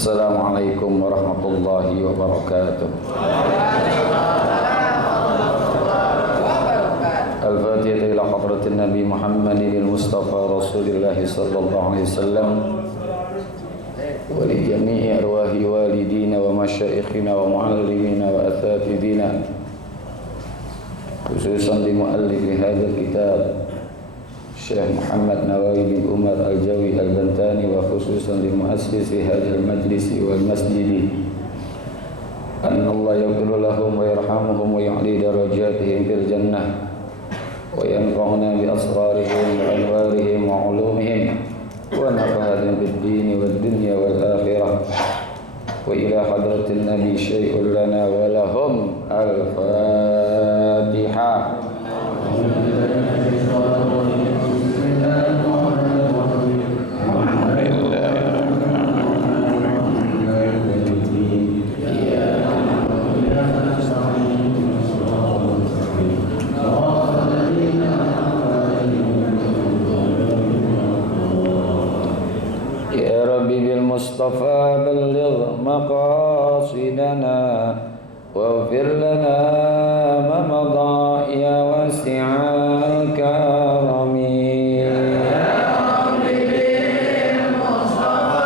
Assalamualaikum warahmatullahi wabarakatuh. Al-Fatihah ila hadratin Nabi Muhammadin al-Mustafa Rasulillah sallallahu alaihi wasallam wa li jami'i arwahi walidina wa masyayikhina wa muallimina wa asatidina, khususan di muallif hadzal kitab Syekh Muhammad Nawawi bin Umar Al-Jawi Al-Bantani, wa khususan li muassisi hadzal majlisi wal masjidi, anna Allah yaghfir lahum wa yarhamuhum wa yu'li darajatihim fil jannah wa yanfa'una bi asrarihim wa anwarihim wa ulumihim wa nafa'ana bid dini wad dunya wal akhirah wa ila hadratin nabi syai'un lana wa lahum. Al-Fatihah. Mustafa balligh maqasidana waghfir lana ma madha ya wasi'al karami. Ya Rabbi bil Mustafa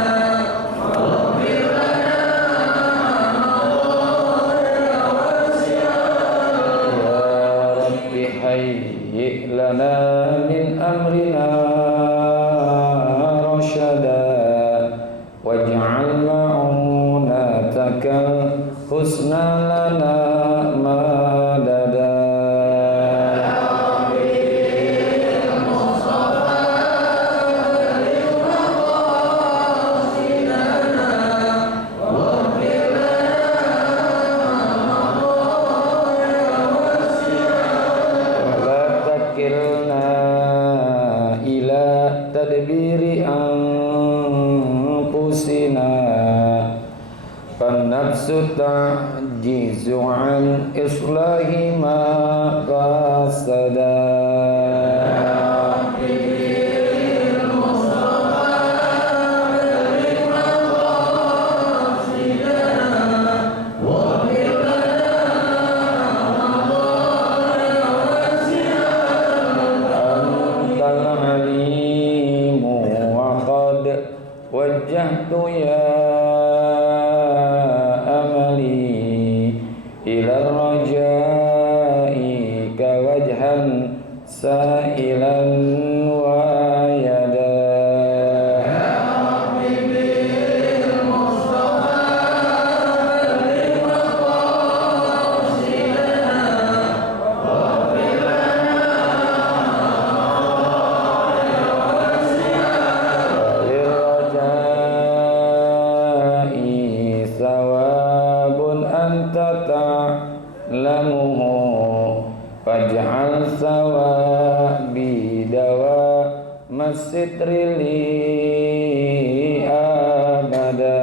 balligh maqasidana waghfir lana ma madha ya wasi'al. Ya Rabbi hayyi lana amrina rasyada waj'al ma'unatakal husna lana madada. Tadbiri anfusina fannafsu ta'jizu an islahi ma fasada. Wajjahtu ya amali ila rajai ka wajhan sa'ilan wa yada. Faj'al sawabi dawa masitri li abada.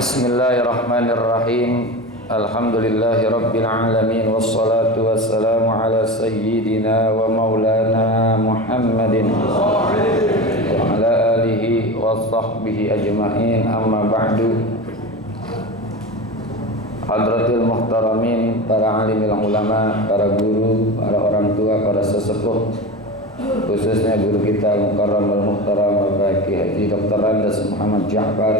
Bismillahirrahmanirrahim. Alhamdulillahi rabbil alamin, wassalatu wassalamu ala sayyidina wa maulana Muhammadin wa ala alihi wa sahbihi ajma'in, amma ba'du. Hadratil muhtaramin, para alimil ulama, para guru, para orang tua, para sesepuh, khususnya guru kita Al-Mukarram Al-Muhtaram Al-Faqih Haji Dr. Andes Muhammad Ja'far,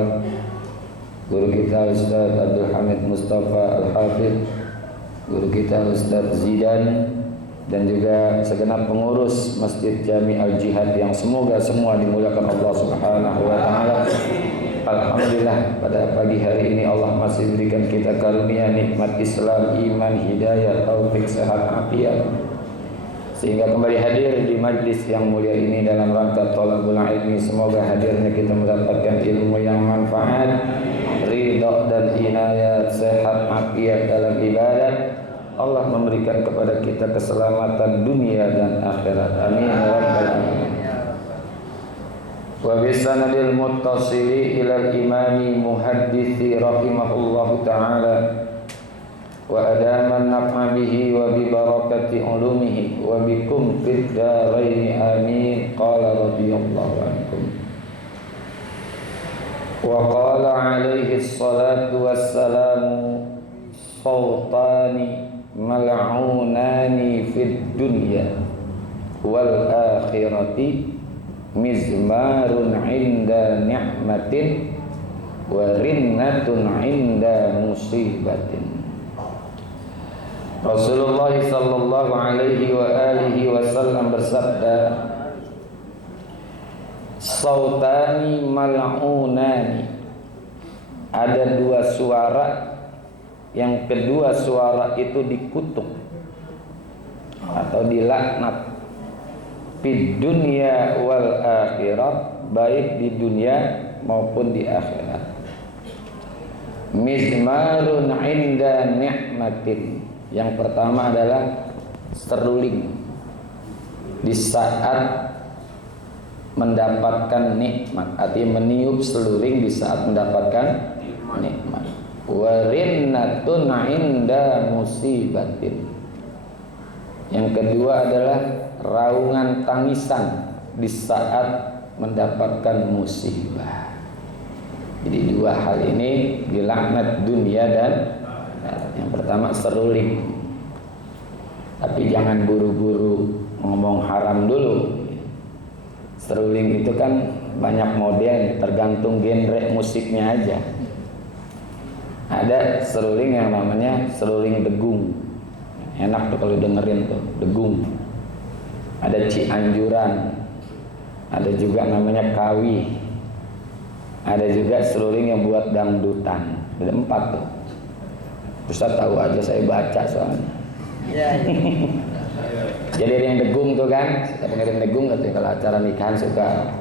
guru kita Ustaz Abdul Hamid Mustafa Al-Hafidh, guru kita Ustaz Zidan, dan juga segenap pengurus Masjid Jami Al-Jihad yang semoga semua dimuliakan Allah Subhanahu wa taala. Alhamdulillah, pada pagi hari ini Allah masih berikan kita karunia nikmat Islam, iman, hidayah, taufik, sehat, afiat, sehingga kembali hadir di majlis yang mulia ini dalam rangka thalabul ilmi. Semoga hadirnya kita mendapatkan ilmu yang manfaat, ridha dan inayat, sehat afiat dalam ibadah. Allah memberikan kepada kita keselamatan dunia dan akhirat. Amin ya rabbal alamin. Wa bisanadil muttasili ilal imami muhaddisi rahimahullahu ta'ala wa adaman naf'a bihi wa bi barakati ulumihi wa bikum fid dharaini amin. Qala radhiyallahu ankum wa qala alaihi salatu wassalamu sawtani mal'unani fid dunya wal akhirati mizmarun inda ni'matin wa rinnatun inda musibatin. Rasulullah sallallahu alaihi wa alihi wasallam bersabda, sautani mal'unani, ada dua suara yang kedua suara itu dikutuk atau dilaknat di dunia wal akhirat, baik di dunia maupun di akhirat. Mizmarun inda ni'matin, yang pertama adalah seruling di saat mendapatkan nikmat, artinya meniup seruling di saat mendapatkan nikmat. Warinnatun inda musibatin, yang kedua adalah raungan tangisan di saat mendapatkan musibah. Jadi dua hal ini dilaknat dunia dan yang pertama seruling. Tapi jangan buru-buru ngomong haram dulu. Seruling itu kan banyak model, tergantung genre musiknya aja. Ada seruling yang namanya seruling degung. Enak tuh kalau dengerin tuh, degung. Ada Cianjuran, ada juga namanya kawi, ada juga seruling yang buat dangdutan. Ada 4 tuh. Ustaz tahu aja, saya baca soalnya. Ya. Jadi ada yang degung tuh kan, kita pengirim degung katanya kalau acara nikahan suka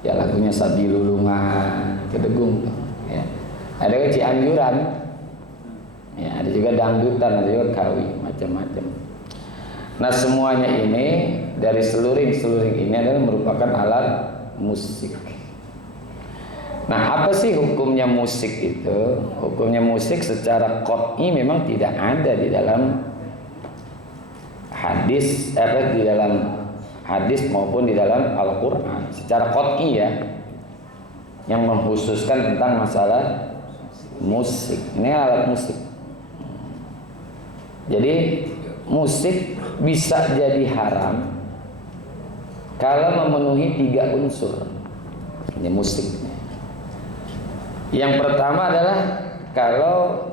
ya lagunya Sabilulungan, itu degung tuh. Ya. Ada juga Cianjuran, ya ada juga dangdutan, ada juga kawi, macam-macam. Nah semuanya ini dari seluring ini adalah merupakan alat musik. Nah apa sih hukumnya musik itu? Hukumnya musik secara qat'i memang tidak ada di dalam hadis, di dalam hadis maupun di dalam Al-Quran. Secara qat'i ya, yang mengkhususkan tentang masalah musik. Ini alat musik. Jadi musik bisa jadi haram kalau memenuhi 3 unsur. Ini musiknya. Yang pertama adalah kalau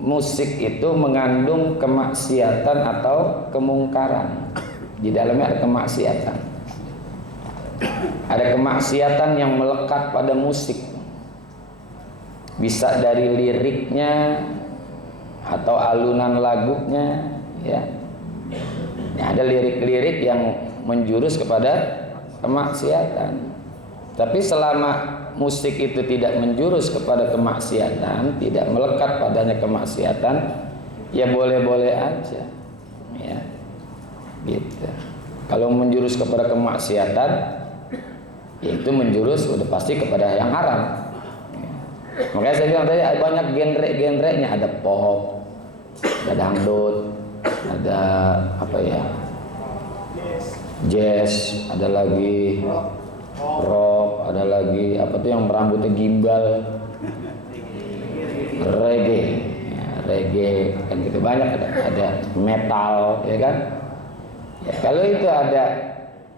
musik itu mengandung kemaksiatan atau kemungkaran. Di dalamnya ada kemaksiatan. Ada kemaksiatan yang melekat pada musik. Bisa dari liriknya atau alunan lagunya, ya. Ada lirik-lirik yang menjurus kepada kemaksiatan. Tapi selama musik itu tidak menjurus kepada kemaksiatan, tidak melekat padanya kemaksiatan, ya boleh-boleh aja, ya, gitu. Kalau menjurus kepada kemaksiatan, ya itu menjurus udah pasti kepada yang haram. Makanya saya bilang tadi banyak genre-genrenya, ada pop, ada dangdut, ada apa ya, jazz, ada lagi rock, ada lagi apa tuh yang rambutnya gimbal, reggae, ya, reggae kan gitu banyak, ada metal, ya kan? Ya, kalau itu ada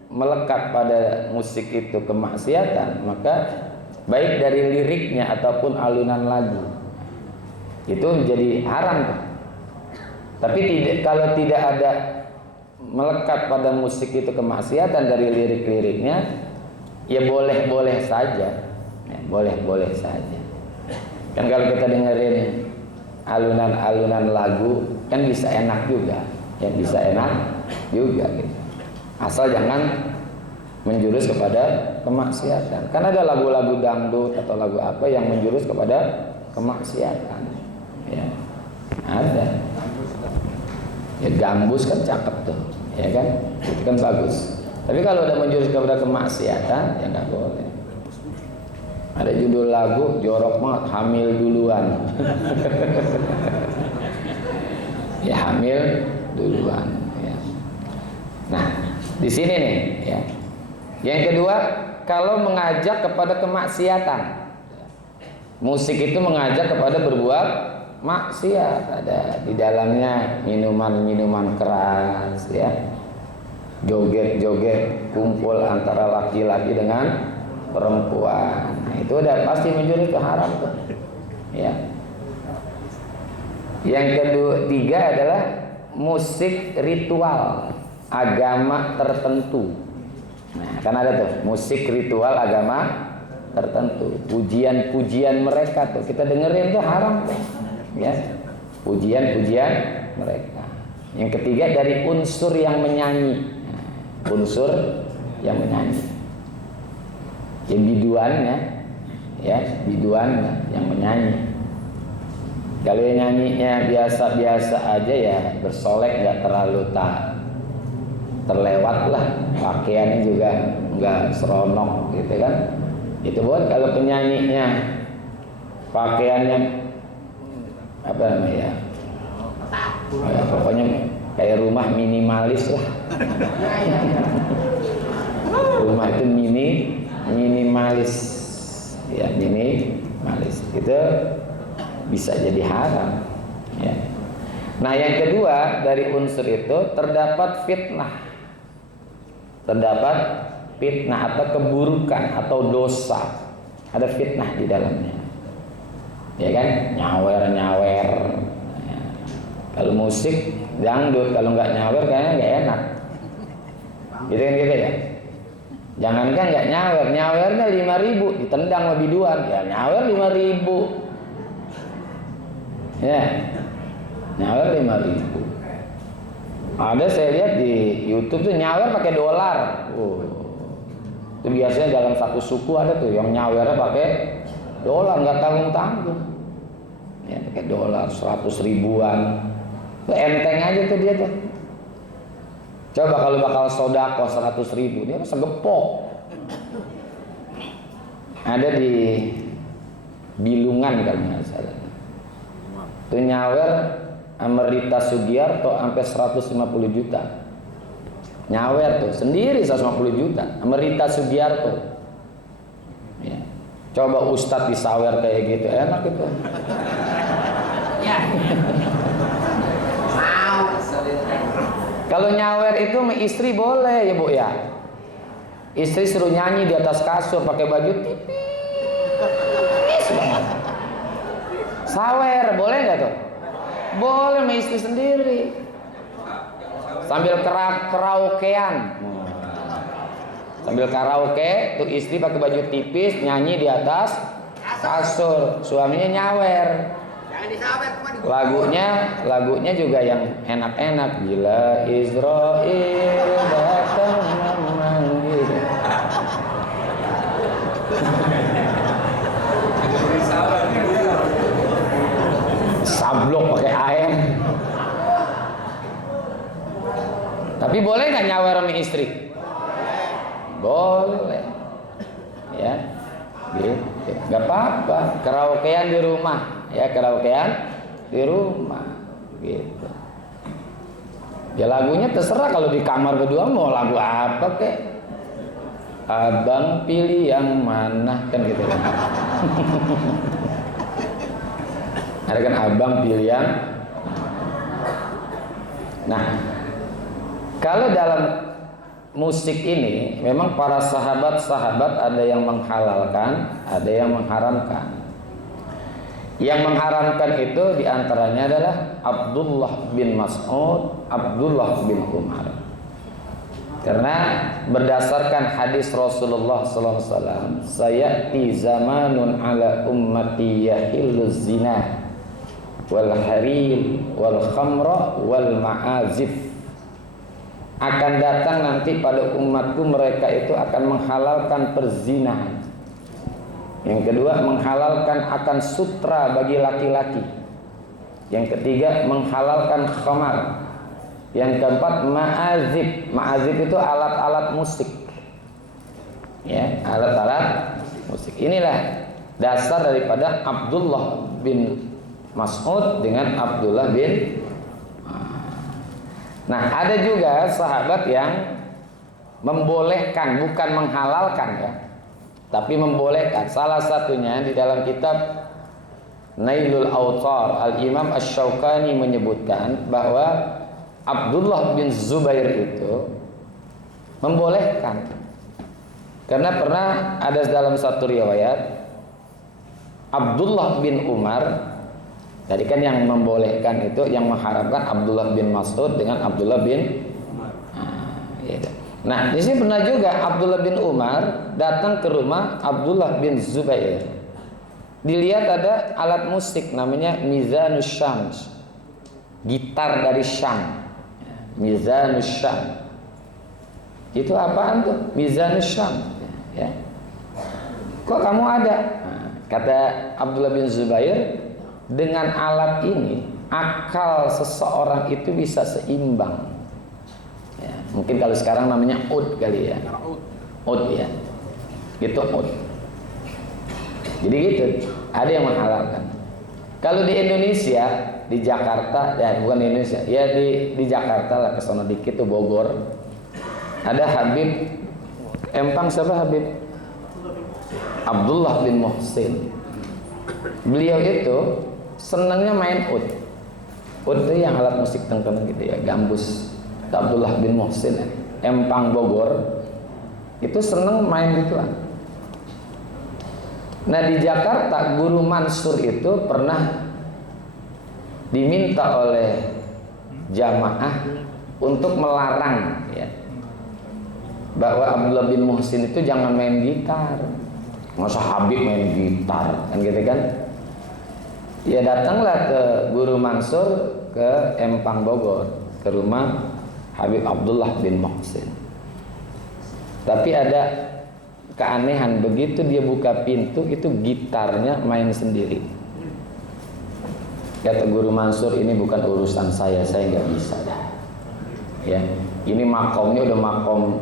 melekat pada musik itu kemaksiatan, maka baik dari liriknya ataupun alunan lagu itu menjadi haram. Tapi kalau tidak ada melekat pada musik itu kemaksiatan dari lirik-liriknya, ya boleh-boleh saja, ya, boleh-boleh saja. Kan kalau kita dengerin alunan-alunan lagu kan bisa enak juga, ya bisa enak juga gitu. Asal jangan menjurus kepada kemaksiatan. Kan ada lagu-lagu dangdut atau lagu apa yang menjurus kepada kemaksiatan. Ya. Ada. Ya gambus kan cakep tuh, ya kan? Itu kan bagus. Tapi kalau udah menjurus kepada kemaksiatan, ya nggak boleh. Ada judul lagu jorok banget, hamil duluan. Ya hamil duluan. Ya. Nah, di sini nih, ya. Yang kedua, kalau mengajak kepada kemaksiatan, musik itu mengajak kepada berbuat maksiat. Ada di dalamnya minuman-minuman keras, ya, joget-joget kumpul antara laki-laki dengan perempuan. Nah, itu udah pasti menjurus ke haram tuh. Ya. Yang ketiga adalah musik ritual agama tertentu. Nah, kan ada tuh musik ritual agama tertentu. Pujian-pujian mereka tuh kita dengerin tuh haram tuh. Ya. Pujian-pujian mereka. Yang ketiga dari unsur yang menyanyi. Nah, unsur yang menyanyi. Ya biduannya, ya biduannya yang menyanyi. Kalau yang nyanyinya biasa-biasa aja ya bersolek, nggak terlalu terlewat lah, pakaiannya juga nggak seronok gitu kan. Itu buat kalau penyanyinya pakaiannya apa namanya ya, pokoknya kayak rumah minimalis lah. Rumah itu minimalis, ya minimalis itu bisa jadi haram. Ya. Nah yang kedua dari unsur itu terdapat fitnah atau keburukan atau dosa, ada fitnah di dalamnya, ya kan, nyawer. Ya. Kalau musik dangdut kalau nggak nyawer kayaknya nggak enak, gitu kan gitu ya. Jangankan nggak nyawernya 5.000 ditendang sama biduan, ya nyawer 5.000. Ya, nyawer 5.000. Ada saya lihat di YouTube tuh nyawer pakai dolar. Itu biasanya dalam satu suku ada tuh yang nyawernya pakai dolar, nggak tanggung-tanggung. Ya pakai dolar 100 ribuan. Tuh enteng aja tuh dia tuh. Coba kalau bakal sodako 100.000, dia segepok. Ada di Bilungan kalau nggak salah. Itu nyawer Rita Sugiarto sampai 150 juta. Nyawer tuh sendiri 150 juta. Rita Sugiarto. Ya. Coba ustadz disawer kayak gitu, enak itu. Ya. Kalau nyawer itu sama istri boleh ya Bu ya. Istri suruh nyanyi di atas kasur pakai baju tipis banget. Sawer boleh nggak tuh? Boleh sama istri sendiri. Sambil karaokean. Sambil karaoke tuh istri pakai baju tipis nyanyi di atas kasur, suaminya nyawer. Lagunya juga yang enak-enak. Bila Israel datang memanggil. Sablok pakai air. Tapi boleh nggak nyawer sama istri? Boleh. Ya, gitu. Gak apa-apa. Karaokean di rumah. Ya karaokean di rumah gitu. Ya lagunya terserah, kalau di kamar berdua mau lagu apa kek. Abang pilih yang mana kan gitu kan. Ada kan abang pilih yang. Nah, kalau dalam musik ini memang para sahabat-sahabat ada yang menghalalkan, ada yang mengharamkan. Yang mengharamkan itu diantaranya adalah Abdullah bin Mas'ud, Abdullah bin Umar. Karena berdasarkan hadis Rasulullah SAW, sayati zamanun ala ummati yahillu zina wal harim wal khamra wal ma'azif. Akan datang nanti pada umatku mereka itu akan menghalalkan perzinahan Yang kedua, menghalalkan akan sutra bagi laki-laki. Yang ketiga, menghalalkan khamar. Yang keempat, ma'azib. Ma'azib itu alat-alat musik. Ya, alat-alat musik. Inilah dasar daripada Abdullah bin Mas'ud dengan Abdullah bin. Nah, ada juga sahabat yang membolehkan, bukan menghalalkan ya, tapi membolehkan. Salah satunya di dalam kitab Nailul Autar, Al-Imam Asy-Syaukani menyebutkan bahwa Abdullah bin Zubair itu membolehkan. Karena pernah ada dalam satu riwayat Abdullah bin Umar, tadi kan yang membolehkan itu, yang mengharamkan Abdullah bin Mas'ud dengan Abdullah bin gitu. Nah, di sini pernah juga Abdullah bin Umar datang ke rumah Abdullah bin Zubair. Dilihat ada alat musik namanya Mizanus Syams, gitar dari Syam. Mizanus Syam. Itu apaan tuh? Mizanus Syam. Ya. Kok kamu ada? Nah, kata Abdullah bin Zubair, dengan alat ini akal seseorang itu bisa seimbang. Ya, mungkin kalau sekarang namanya ud kali ya. Ud ya. Gitu ud. Jadi gitu. Ada yang menghalalkan. Kalau di Indonesia, di Jakarta, ya bukan di Indonesia, ya di Jakarta lah, kesana dikit tuh Bogor. Ada Habib Empang, siapa Habib? Abdullah bin Muhsin. Beliau itu senangnya main ud. Ud itu yang alat musik tengkeng gitu ya, gambus. Abdullah bin Muhsin, Empang Bogor, itu senang main gituan. Nah, di Jakarta Guru Mansur itu pernah diminta oleh jamaah untuk melarang ya, bahwa Abdullah bin Muhsin itu jangan main gitar. Masa Habib main gitar kan gitu kan. Ya datanglah ke Guru Mansur ke Empang Bogor, ke rumah Habib Abdullah bin Muhsin. Tapi ada keanehan, begitu dia buka pintu itu gitarnya main sendiri. Kata Guru Mansur, ini bukan urusan saya nggak bisa dah. Ya, ini makomnya udah makom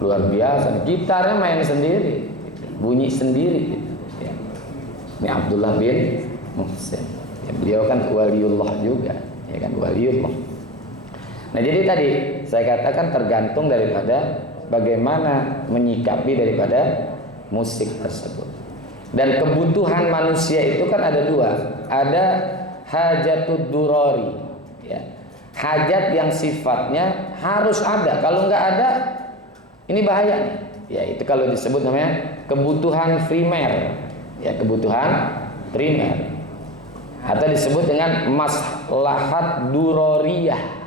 luar biasa, gitarnya main sendiri, bunyi sendiri. Gitu. Ya. Ini Abdullah bin Muhsin. Ya, beliau kan waliullah juga, ya kan waliullah. Nah jadi tadi saya katakan tergantung daripada bagaimana menyikapi daripada musik tersebut. Dan kebutuhan manusia itu kan ada dua. Ada hajatud durori, ya. Hajat yang sifatnya harus ada. Kalau nggak ada, ini bahaya nih. Ya itu kalau disebut namanya kebutuhan primer. Ya kebutuhan primer. Atau disebut dengan maslahat duroriyah.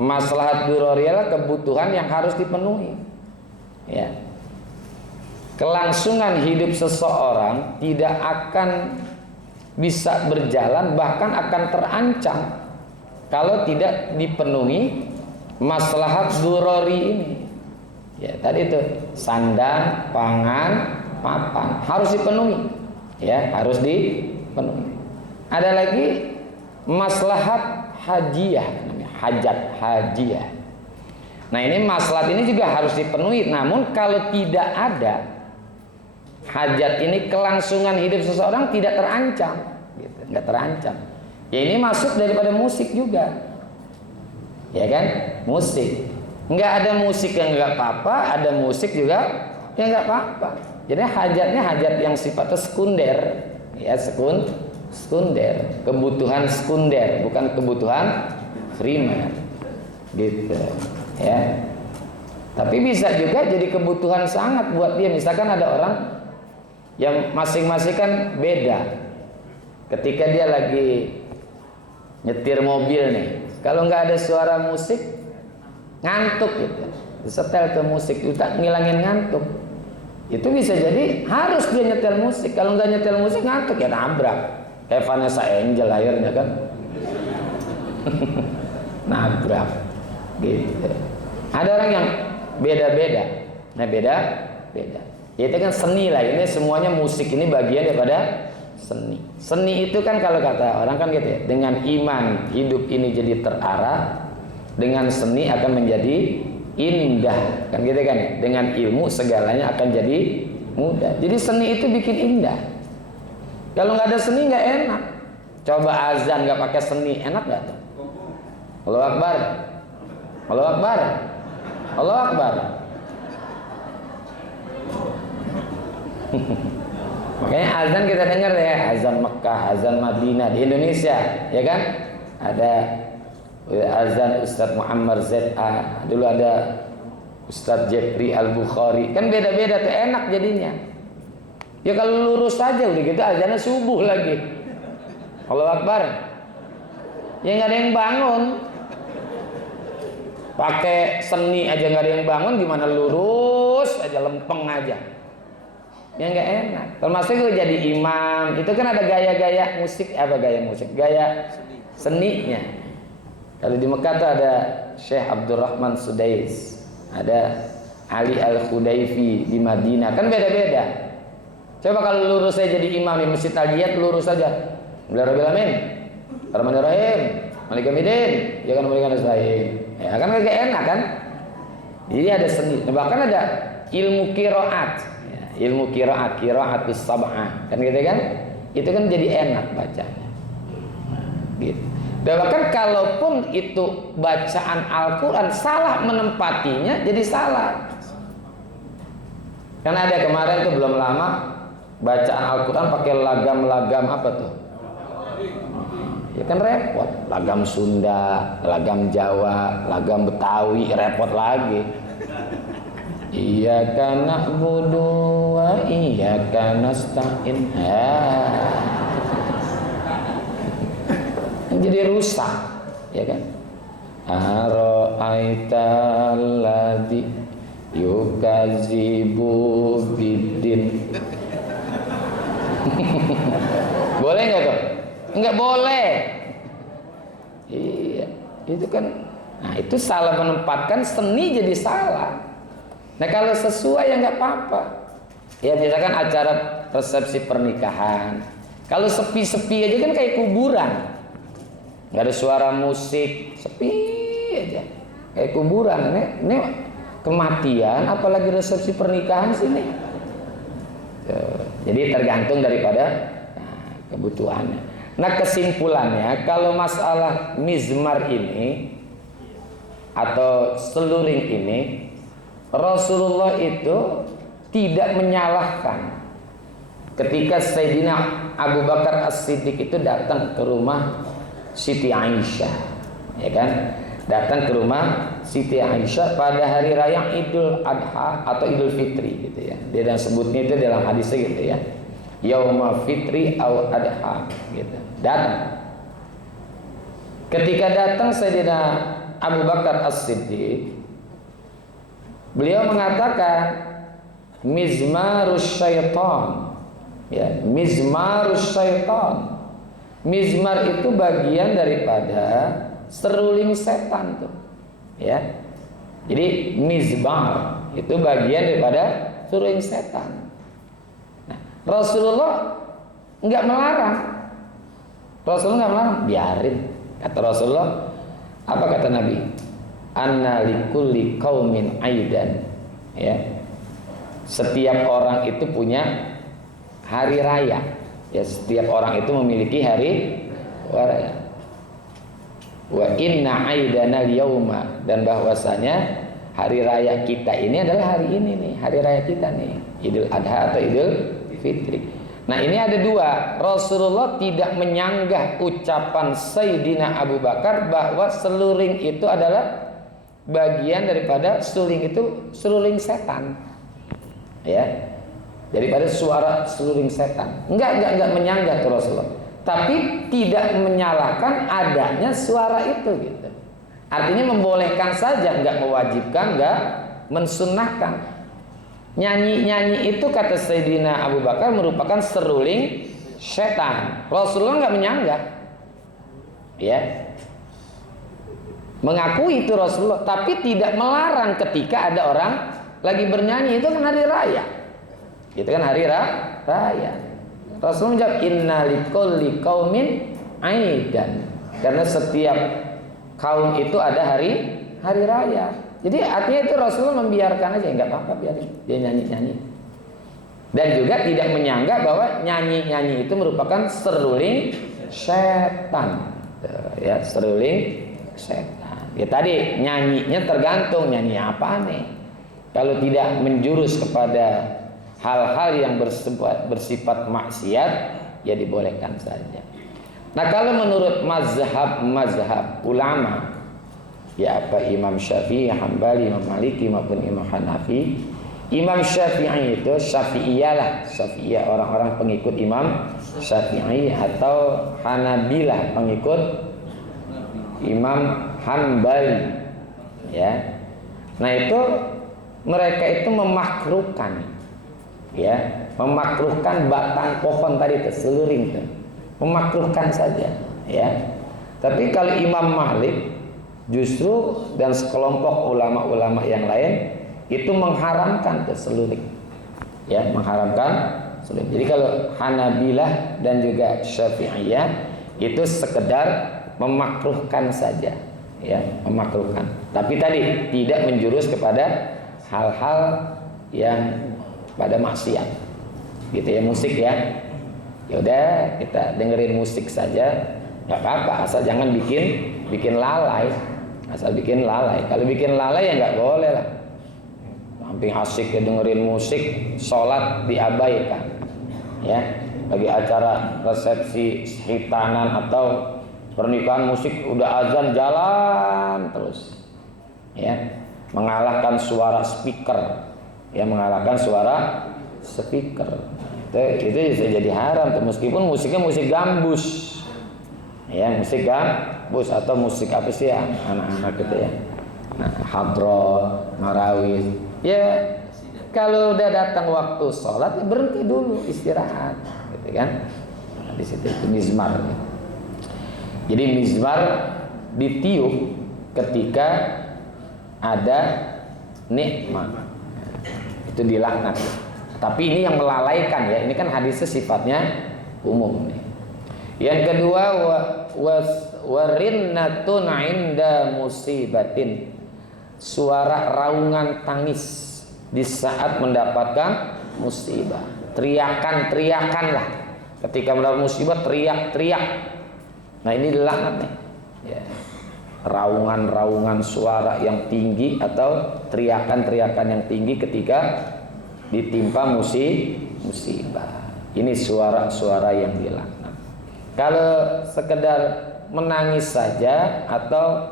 Maslahat duroriyah adalah kebutuhan yang harus dipenuhi. Ya. Kelangsungan hidup seseorang tidak akan bisa berjalan, bahkan akan terancam kalau tidak dipenuhi maslahat durori ini. Ya, tadi itu sandang, pangan, papan harus dipenuhi. Ya, harus dipenuhi. Ada lagi maslahat hajiyah. Hajat hajiyah. Nah ini maslahat ini juga harus dipenuhi. Namun kalau tidak ada hajat ini, kelangsungan hidup seseorang tidak terancam, gitu. Nggak terancam. Ya ini masuk daripada musik juga, ya kan? Musik. Nggak ada musik yang nggak apa-apa, ada musik juga yang nggak apa-apa. Jadi hajatnya hajat yang sifatnya sekunder, ya sekunder, kebutuhan sekunder, bukan kebutuhan primer, gitu, ya. Tapi bisa juga jadi kebutuhan sangat buat dia. Misalkan ada orang yang masing-masing kan beda. Ketika dia lagi nyetir mobil nih, kalau nggak ada suara musik, ngantuk gitu. Disetel ke musik, itu ngilangin ngantuk. Itu bisa jadi harus dia nyetel musik. Kalau nggak nyetel musik ngantuk ya nabrak. Kayak Vanessa Angel akhirnya kan. Nabrak gitu. Ada orang yang beda-beda. Nah beda. Itu kan seni lah, ini semuanya musik ini bagian daripada seni. Seni itu kan kalau kata orang kan gitu ya, dengan iman hidup ini jadi terarah, dengan seni akan menjadi indah, kan gitu kan ya. Dengan ilmu segalanya akan jadi mudah. Jadi seni itu bikin indah. Kalau nggak ada seni nggak enak. Coba azan nggak pakai seni, enak nggak tuh? Allahu Akbar, Allahu Akbar, Allahu Akbar. Makanya azan kita dengar ya, azan Mekah, azan Madinah di Indonesia, ya kan? Ada azan Ustadz Muhammad Z.A. Dulu ada Ustadz Jeffrey Al-Bukhari. Kan beda-beda tuh, enak jadinya. Ya kalau lurus saja udah gitu azannya subuh lagi. Allahu Akbar. Ya nggak ada yang bangun. Pakai seni aja nggak ada yang bangun, gimana lurus aja, lempeng aja. Ya nggak enak. Termasuk itu jadi imam, itu kan ada gaya-gaya musik, apa gaya musik? Gaya seninya. Kalau di Mekah tuh ada Syekh Abdurrahman Sudais, ada Ali Al-Khudaifi di Madinah, kan beda-beda. Coba kalau lurus saya jadi imam di Masjid Al-Jiyad, lurus saja. Bismillahirrahmanirrahim, Ar-Rahmanir-Rahim, Malik Yaumiddin, ya kan Malik Yaumiddin. Ya kan gak enak kan? Jadi ada seni. Bahkan ada ilmu qiraat. Ilmu qiraatus sab'ah, kan gitu kan? Itu kan jadi enak bacanya. Gitu. Dan bahkan kalaupun itu bacaan Al-Qur'an salah menempatinya, jadi salah. Kan ada kemarin tuh belum lama bacaan Al-Qur'an pakai lagam-lagam apa tuh? Ya kan repot. Lagam Sunda, lagam Jawa, lagam Betawi, repot lagi. Iyyaka na'budu wa iyyaka nasta'in. Jadi rusak, ya kan? Ara'aital ladzi yukadzibu biddin. Boleh nggak tuh? Nggak boleh. Iya, itu kan. Nah, itu salah menempatkan seni jadi salah. Nah kalau sesuai ya nggak apa-apa. Ya misalkan acara resepsi pernikahan, kalau sepi-sepi aja kan kayak kuburan, nggak ada suara musik, sepi aja, kayak kuburan. Ini kematian, apalagi resepsi pernikahan sini. Jadi tergantung daripada kebutuhannya. Nah kesimpulannya, kalau masalah mizmar ini atau seluring ini, Rasulullah itu tidak menyalahkan ketika Sayyidina Abu Bakar As-Siddiq itu datang ke rumah Siti Aisyah, ya kan? Datang ke rumah Siti Aisyah pada hari raya Idul Adha atau Idul Fitri gitu ya. Dia sebutnya itu dalam hadisnya gitu ya. Yauma Fitri au Adha gitu. Datang. Ketika datang Sayyidina Abu Bakar As-Siddiq, beliau mengatakan mizmarus syaitan, ya, mizmarus syaitan. Mizmar itu bagian daripada seruling setan tuh, ya. Jadi mizmar itu bagian daripada seruling setan. Nah, Rasulullah nggak melarang. Rasulullah nggak melarang, biarin. Kata Rasulullah, apa kata Nabi? Anna likulli qaumin aidan, ya. Setiap orang itu punya hari raya, ya. Setiap orang itu memiliki hari raya. Wa inna aidana yauma, dan bahwasanya hari raya kita ini adalah hari ini nih, hari raya kita nih, Idul Adha atau Idul Fitri. Nah ini ada dua. Rasulullah tidak menyanggah ucapan Sayyidina Abu Bakar bahwa seluring itu adalah bagian daripada seluring itu seluring setan, ya, daripada suara seluring setan. Enggak menyanggah tuh Rasulullah, tapi tidak menyalahkan adanya suara itu gitu. Artinya membolehkan saja, enggak mewajibkan, enggak mensunnahkan. Nyanyi itu kata Sayyidina Abu Bakar merupakan seruling setan. Rasulullah enggak menyanggah, ya. Mengakui itu Rasulullah, tapi tidak melarang ketika ada orang lagi bernyanyi, itu kan hari raya. Itu kan hari raya. Rasul menjawab inna likulli qaumin aidan. Karena setiap kaum itu ada hari raya. Jadi artinya itu Rasulullah membiarkan aja, enggak apa-apa, biarin dia nyanyi-nyanyi. Dan juga tidak menyangka bahwa nyanyi-nyanyi itu merupakan seruling setan. Ya, seruling setan. Ya tadi nyanyinya tergantung nyanyi apa nih. Kalau tidak menjurus kepada hal-hal yang bersifat maksiat, ya dibolehkan saja. Nah, kalau menurut mazhab ulama, ya apa Imam Syafi'i, Hambali, Imam Maliki maupun Imam Hanafi, Imam Syafi'i itu Syafi'iyah orang-orang pengikut Imam Syafi'i, atau Hanabilah pengikut Imam Hambali, ya. Nah, itu mereka itu memakruhkan, ya, memakruhkan batang pohon tadi itu, seluring itu, memakruhkan saja, ya. Tapi kalau Imam Malik justru dan sekelompok ulama-ulama yang lain itu mengharamkan ke seluring, ya, mengharamkan seluring. Jadi kalau Hanabilah dan juga Syafi'iyah itu sekedar memakruhkan saja, ya, memakruhkan. Tapi tadi tidak menjurus kepada hal-hal yang pada maksiat, gitu ya, musik ya. Ya udah kita dengerin musik saja, nggak apa-apa, asal jangan bikin lalai. Asal bikin lalai. Kalau bikin lalai ya nggak boleh lah. Samping asik ya dengerin musik, sholat diabaikan. Ya, bagi acara resepsi hitanan atau pernikahan musik udah azan jalan terus. Ya, mengalahkan suara speaker. Ya, mengalahkan suara speaker. Itu bisa jadi haram tuh, meskipun musiknya musik gambus. Ya, musik gambus atau musik apa sih ya anak-anak gitu ya. Nah, hadroh, marawis. Ya, kalau udah datang waktu sholat ya berhenti dulu, istirahat, gitu kan. Nah, di situ itu mizmar. Jadi mizmar ditiup ketika ada nikmat, itu dilaknat. Tapi ini yang melalaikan ya. Ini kan hadisnya sifatnya umum nih. Yang kedua warinnatun 'inda musibatin. Suara raungan tangis di saat mendapatkan musibah. Teriakan lah. Ketika mendapat musibah teriak-teriak. Nah, ini dilaknat nih. Ya. Raungan suara yang tinggi atau teriakan yang tinggi ketika ditimpa musibah. Ini suara-suara yang dilaknat. Kalau sekedar menangis saja atau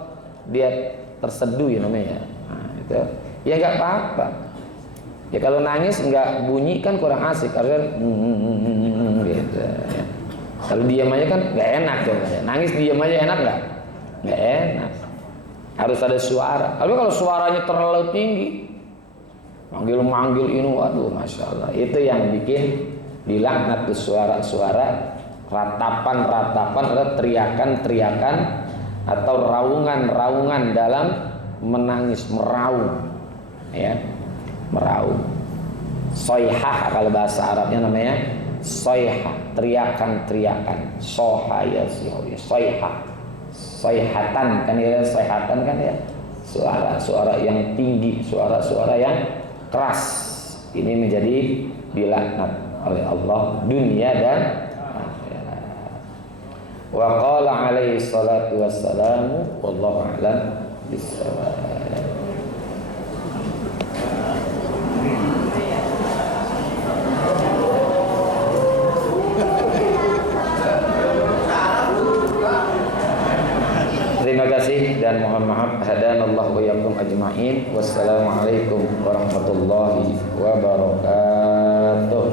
dia terseduh ya namanya, nah, itu ya nggak apa-apa. Ya kalau nangis nggak bunyi kan kurang asik, harusnya gitu. Ya. Kalau diam aja kan nggak enak coba ya. Nangis diam aja enak nggak? Nggak enak. Harus ada suara. Tapi kalau suaranya terlalu tinggi, manggil ini, waduh, masya Allah, itu yang bikin dilaknat tuh, suara-suara ratapan atau teriakan atau raungan dalam menangis, meraung, ya, meraung. Soihah kalau bahasa Arabnya namanya soihah, teriakan. Soha ya soihah, soihatan kan ya, soihatan kan ya, suara yang tinggi, suara yang keras. Ini menjadi dilaknat oleh Allah dunia dan akhirat. Wa qala alaihi salatu wassalamu wallahu a'lam bissawab. Terima kasih dan mohon maaf. Hadanallahu wa iyyakum ajma'in. Wassalamualaikum warahmatullahi wabarakatuh.